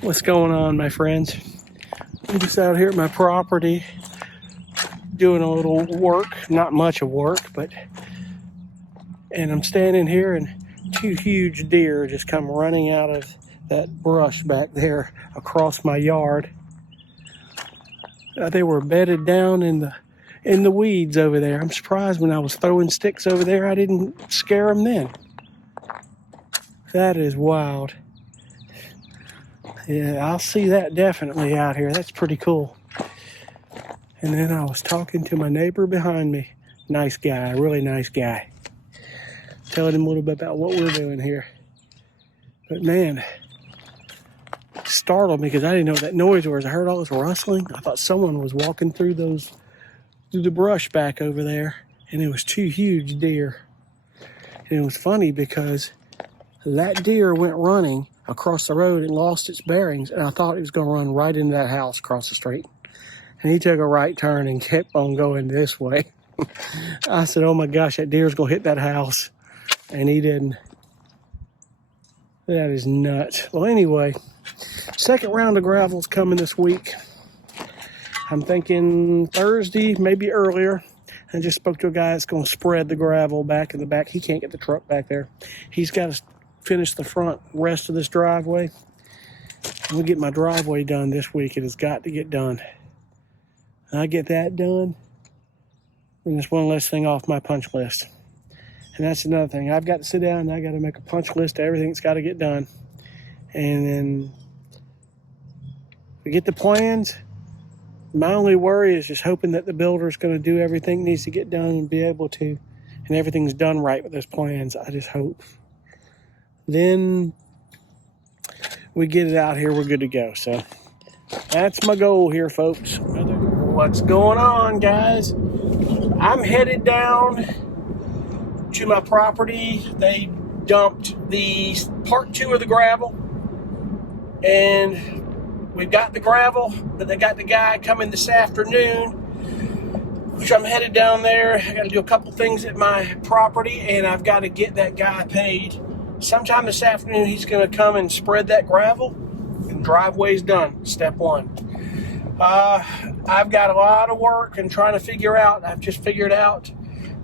What's going on, my friends? I'm just out here at my property doing a little work, not much of work, and I'm standing here and two huge deer just come running out of that brush back there across my yard. They were bedded down in the weeds over there. I'm surprised when I was throwing sticks over there I didn't scare them then. That is wild. Yeah, I'll see that definitely out here. That's pretty cool. And then I was talking to my neighbor behind me. Nice guy, really nice guy. Telling him a little bit about what we're doing here. But man, it startled me because I didn't know what that noise was. I heard all this rustling. I thought someone was walking through the brush back over there. And it was two huge deer. And it was funny because that deer went running across the road and lost its bearings, and I thought it was going to run right into that house across the street. And he took a right turn and kept on going this way. I said, oh my gosh, that deer's going to hit that house. And he didn't. That is nuts. Well, anyway, second round of gravel's coming this week. I'm thinking Thursday, maybe earlier. I just spoke to a guy that's going to spread the gravel back in the back. He can't get the truck back there. He's got to finish the front rest of this driveway. We'll get my driveway done this week. It has got to get done. I get that done, and it's one less thing off my punch list. And that's another thing. I've got to sit down and I got to make a punch list of everything that's got to get done. And then we get the plans. My only worry is just hoping that the builder's going to do everything that needs to get done and be able to, and everything's done right with those plans. I just hope. Then we get it out here, we're good to go. So that's my goal here, folks. What's going on, guys? I'm headed down to my property. They dumped the part 2 of the gravel, and we've got the gravel, but they got the guy coming this afternoon, which I'm headed down there. I got to do a couple things at my property, and I've got to get that guy paid. Sometime this afternoon, he's going to come and spread that gravel, and driveway's done, step 1. I've got a lot of work and trying to figure out. I've just figured out.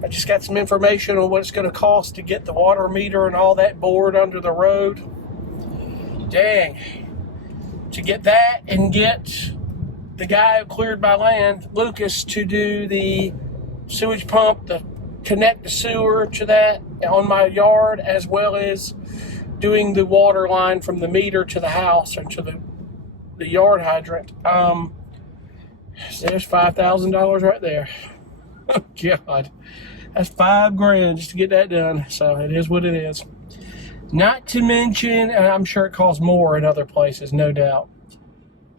I just got some information on what it's going to cost to get the water meter and all that bored under the road. Dang. To get that and get the guy who cleared my land, Lucas, to do the sewage pump, connect the sewer to that on my yard, as well as doing the water line from the meter to the house or to the yard hydrant. There's $5,000 right there. Oh God, that's $5,000 just to get that done. So it is what it is. Not to mention, and I'm sure it costs more in other places, no doubt.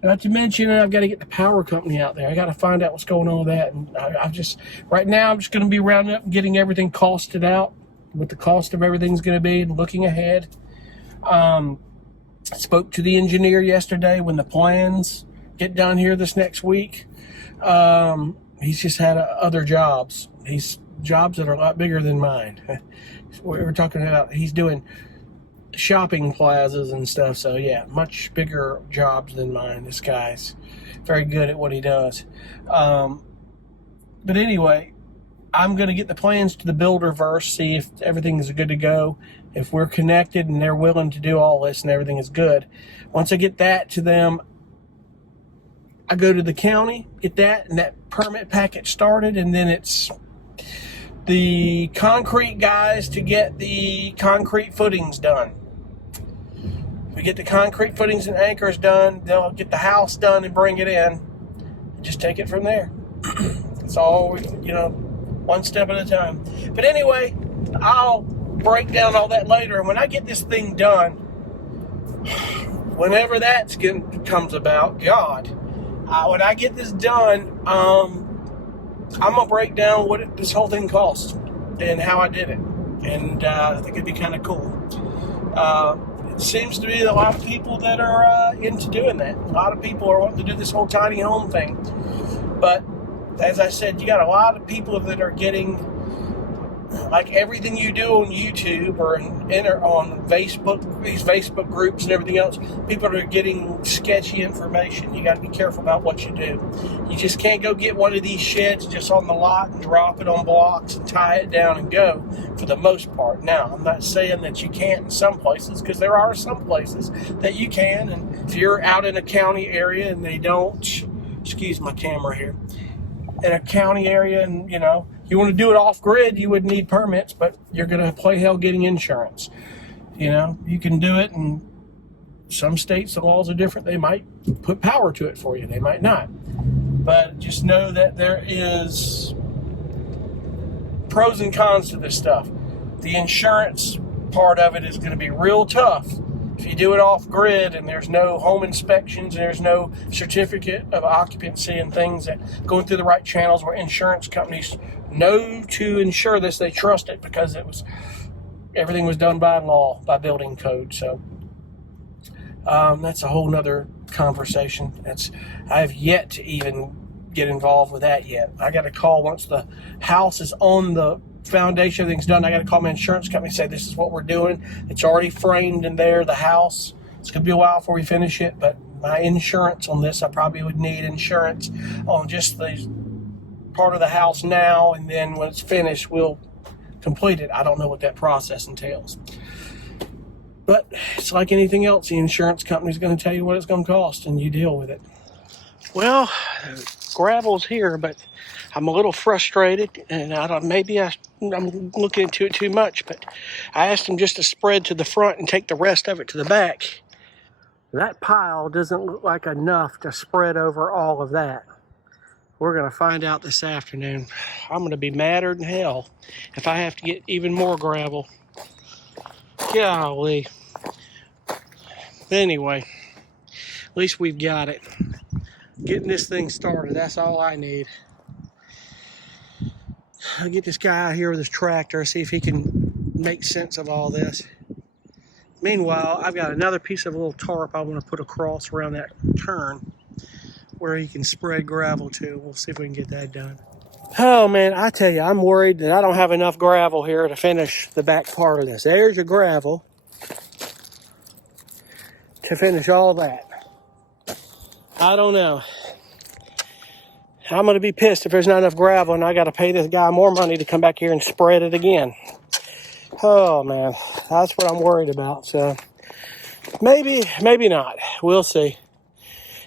Not to mention, I've got to get the power company out there. I got to find out what's going on with that. And right now, I'm just going to be rounding up and getting everything costed out, what the cost of everything's going to be, and looking ahead. I spoke to the engineer yesterday when the plans get done here this next week. He's just had other jobs. He's jobs that are a lot bigger than mine. We're talking about he's doing shopping plazas and stuff. So yeah, much bigger jobs than mine. This guy's very good at what he does. But anyway, I'm going to get the plans to the Builderverse, see if everything is good to go, if we're connected and they're willing to do all this and everything is good. Once I get that to them, I go to the county, get that and that permit packet started, and then it's the concrete guys to get the concrete footings done. We get the concrete footings and anchors done, they'll get the house done and bring it in. Just take it from there. It's all, one step at a time. But anyway, I'll break down all that later. And when I get this thing done, whenever that comes about, God, when I get this done, I'm going to break down what this whole thing cost and how I did it. And I think it'd be kind of cool. It seems to be a lot of people that are into doing that. A lot of people are wanting to do this whole tiny home thing. But as I said, you got a lot of people that are getting like everything you do on YouTube or on Facebook, these Facebook groups and everything else, people are getting sketchy information. You got to be careful about what you do. You just can't go get one of these sheds just on the lot and drop it on blocks and tie it down and go, for the most part. Now, I'm not saying that you can't in some places, because there are some places that you can. And if you're out in a county area and they don't, excuse my camera here, in a county area, and you want to do it off grid, you would need permits, but you're going to play hell getting insurance. You can do it, and some states the laws are different. They might put power to it for you, they might not. But just know that there is pros and cons to this stuff. The insurance part of it is going to be real tough if you do it off grid, and there's no home inspections, and there's no certificate of occupancy and things that going through the right channels where insurance companies know to insure this. They trust it because everything was done by law, by building code. So that's a whole nother conversation. I've yet to even get involved with that yet. I got to call once the house is on the foundation, everything's done. I got to call my insurance company and say, this is what we're doing. It's already framed in there, the house. It's going to be a while before we finish it, but my insurance on this, I probably would need insurance on just the part of the house now, and then when it's finished, we'll complete it. I don't know what that process entails. But it's like anything else. The insurance company's going to tell you what it's going to cost, and you deal with it. Well, gravel's here, but I'm a little frustrated, and I'm looking into it too much, but I asked him just to spread to the front and take the rest of it to the back. That pile doesn't look like enough to spread over all of that. We're going to find out this afternoon. I'm going to be madder than hell if I have to get even more gravel. Golly. But anyway, at least we've got it. Getting this thing started, that's all I need. I'll get this guy out here with his tractor, see if he can make sense of all this. Meanwhile, I've got another piece of a little tarp I want to put across around that turn where he can spread gravel to. We'll see if we can get that done. Oh man, I tell you, I'm worried that I don't have enough gravel here to finish the back part of this. There's your gravel to finish all that. I don't know. I'm going to be pissed if there's not enough gravel and I got to pay this guy more money to come back here and spread it again. Oh man, that's what I'm worried about. So maybe not. We'll see.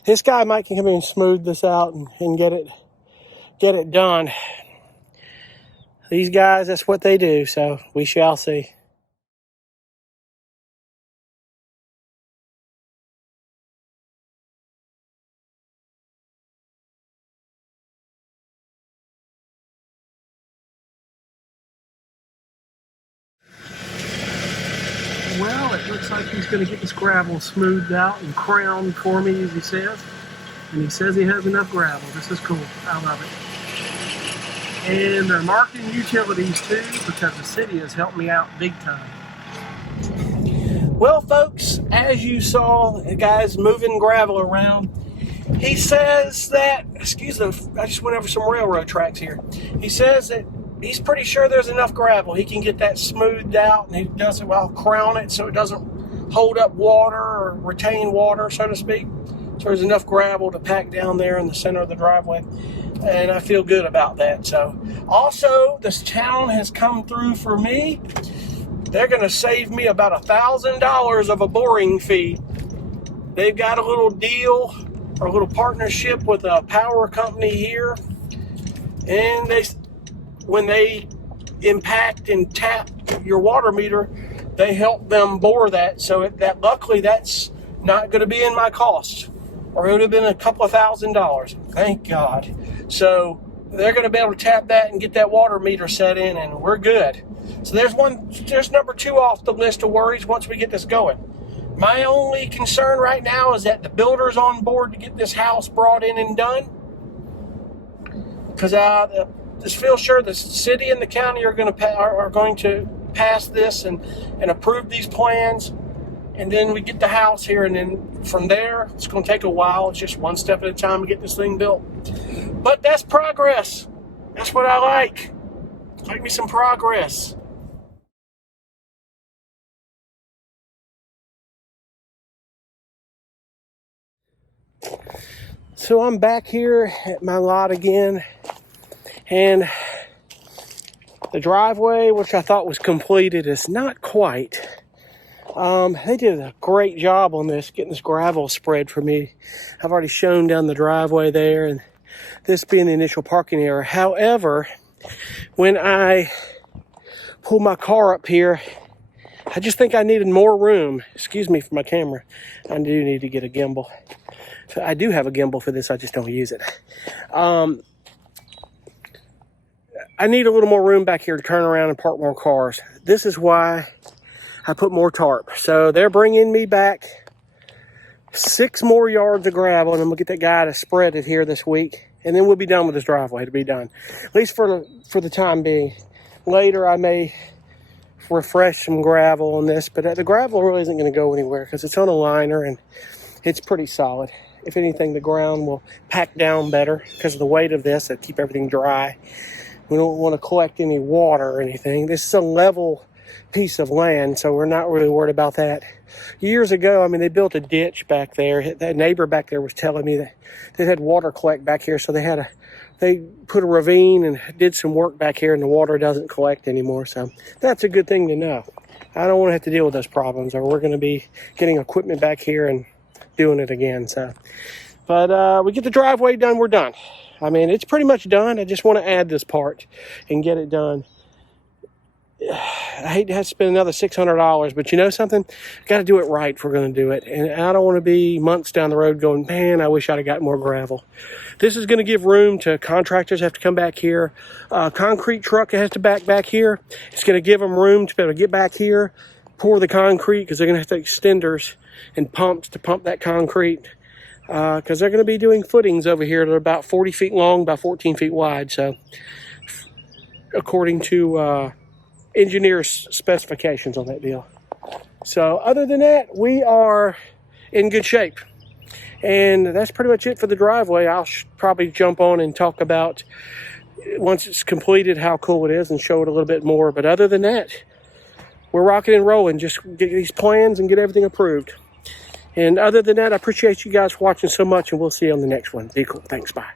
This guy might come in and smooth this out and get it done. These guys, that's what they do. So we shall see. Well, it looks like he's going to get this gravel smoothed out and crowned for me, as he says. And he says he has enough gravel. This is cool. I love it. And they're marking utilities too, because the city has helped me out big time. Well, folks, as you saw, the guy's moving gravel around. He says that, excuse me, I just went over some railroad tracks here. He says that he's pretty sure there's enough gravel. He can get that smoothed out, and he does it while crown it so it doesn't hold up water or retain water, so to speak. So there's enough gravel to pack down there in the center of the driveway, and I feel good about that. So also, this town has come through for me. They're going to save me about $1,000 of a boring fee. They've got a little deal or a little partnership with a power company here, and when they impact and tap your water meter, they help them bore that. So luckily that's not going to be in my cost, or it would have been a couple of $1,000. Thank God. So they're going to be able to tap that and get that water meter set in, and we're good. So there's number 2 off the list of worries once we get this going. My only concern right now is that the builder's on board to get this house brought in and done, because I just feel sure the city and the county are going to pass this and approve these plans, and then we get the house here, and then from there it's going to take a while. It's just one step at a time to get this thing built, but that's progress. That's what I like. Make me some progress. So I'm back here at my lot again, and the driveway, which I thought was completed, is not quite. They did a great job on this, getting this gravel spread for me. I've already shown down the driveway there, and this being the initial parking area. However, when I pull my car up here, I just think I needed more room. Excuse me for my camera. I do need to get a gimbal. So I do have a gimbal for this, I just don't use it. I need a little more room back here to turn around and park more cars. This is why I put more tarp. So they're bringing me back 6 more yards of gravel, and I'm gonna get that guy to spread it here this week, and then we'll be done with this driveway. It'll be done, at least for the time being. Later, I may refresh some gravel on this, but the gravel really isn't going to go anywhere because it's on a liner and it's pretty solid. If anything, the ground will pack down better because of the weight of this and keep everything dry. We don't want to collect any water or anything. This is a level piece of land, so we're not really worried about that. Years ago, I mean, they built a ditch back there. That neighbor back there was telling me that they had water collect back here, so they put a ravine and did some work back here, and the water doesn't collect anymore. So that's a good thing to know. I don't want to have to deal with those problems, or we're going to be getting equipment back here and doing it again. So, but we get the driveway done, we're done. I mean, it's pretty much done. I just want to add this part and get it done. I hate to have to spend another $600, but you know something? Got to do it right if we're going to do it. And I don't want to be months down the road going, man, I wish I'd have got more gravel. This is going to give room to contractors have to come back here. Concrete truck has to back here. It's going to give them room to be able to get back here, pour the concrete, because they're going to have to extenders and pumps to pump that concrete. Because they're going to be doing footings over here that are about 40 feet long by 14 feet wide. So according to engineer's specifications on that deal. So other than that, we are in good shape. And that's pretty much it for the driveway. I'll probably jump on and talk about, once it's completed, how cool it is and show it a little bit more. But other than that, we're rocking and rolling. Just get these plans and get everything approved. And other than that, I appreciate you guys watching so much, and we'll see you on the next one. Be cool. Thanks. Bye.